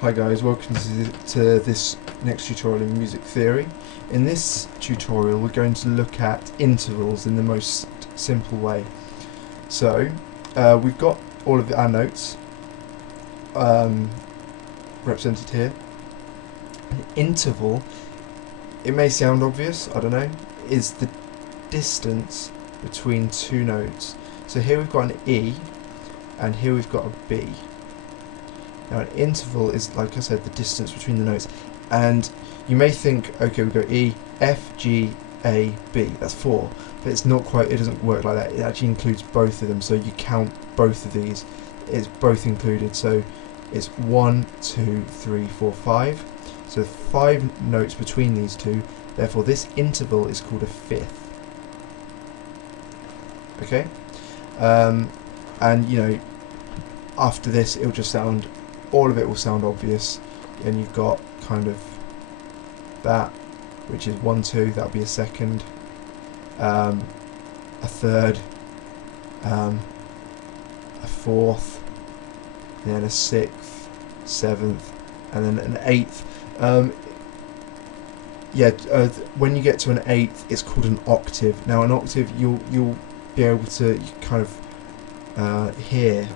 Hi guys, welcome to this next tutorial in music theory. In this tutorial we're going to look at intervals in the most simple way. So we've got all of our notes represented here. An interval, it may sound obvious, I don't know, is the distance between two notes. So here we've got an E and here we've got a B. Now an interval is, like I said, the distance between the notes, and you may think, okay, we've got E, F, G, A, B, that's 4, but it's not quite, it doesn't work like that. It actually includes both of them, so you count both of these, it's both included, so it's 1, 2, 3, 4, 5, so 5 notes between these two, therefore this interval is called a fifth. Okay? And you know, after this it'll just sound, all of it will sound obvious, and you've got kind of that, which is 1, 2, that'll be a second, a third, a fourth, then a sixth, seventh, and then an eighth. When you get to an eighth, it's called an octave. Now an octave, you'll be able to kind of hear.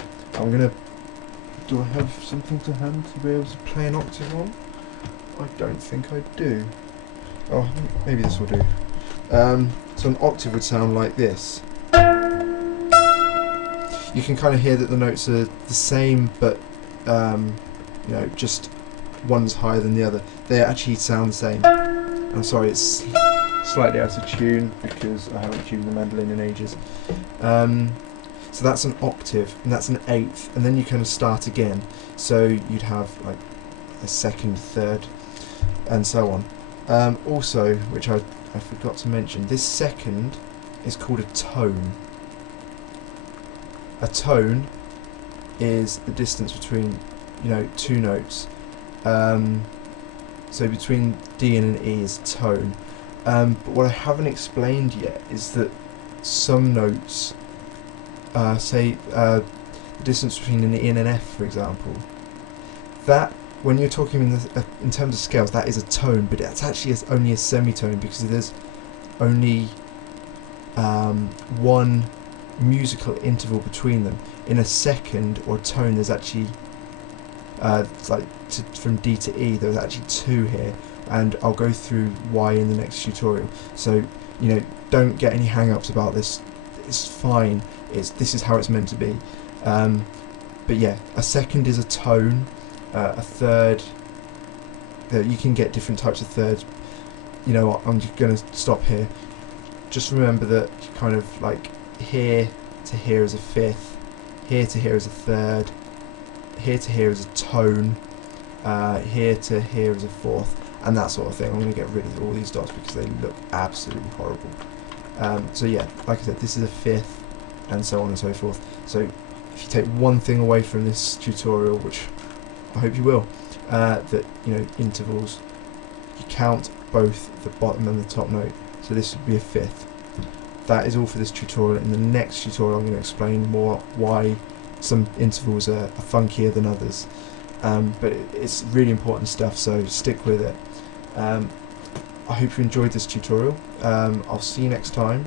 Do I have something to hand to be able to play an octave on? I don't think I do. Oh, maybe this will do. So an octave would sound like this. You can kind of hear that the notes are the same, but you know, just one's higher than the other. They actually sound the same. I'm sorry, it's slightly out of tune because I haven't tuned the mandolin in ages. So that's an octave, and that's an eighth, and then you kind of start again. So you'd have like a second, third, and so on. Also, which I forgot to mention, this second is called a tone. A tone is the distance between, you know, two notes. So between D and an E is tone. But what I haven't explained yet is that some notes, say the distance between an E and an F, for example, that, when you're talking in terms of scales, that is a tone, but it's actually only a semitone, because there's only one musical interval between them. In a second or tone, there's actually from D to E, there's actually 2 here, and I'll go through why in the next tutorial. So, you know, don't get any hang-ups about this. It's fine. This is how it's meant to be. But yeah, a second is a tone. A third, you can get different types of thirds. You know what, I'm just going to stop here. Just remember that kind of like here to here is a fifth, here to here is a third, here to here is a tone, here to here is a fourth, and that sort of thing. I'm going to get rid of all these dots because they look absolutely horrible. So yeah, like I said, this is a fifth, and so on and so forth. So if you take one thing away from this tutorial, which I hope you will, that, you know, intervals, you count both the bottom and the top note, so this would be a fifth. That is all for this tutorial. In the next tutorial I'm going to explain more why some intervals are funkier than others, but it's really important stuff, so stick with it. I hope you enjoyed this tutorial. I'll see you next time.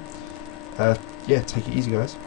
Yeah, take it easy guys.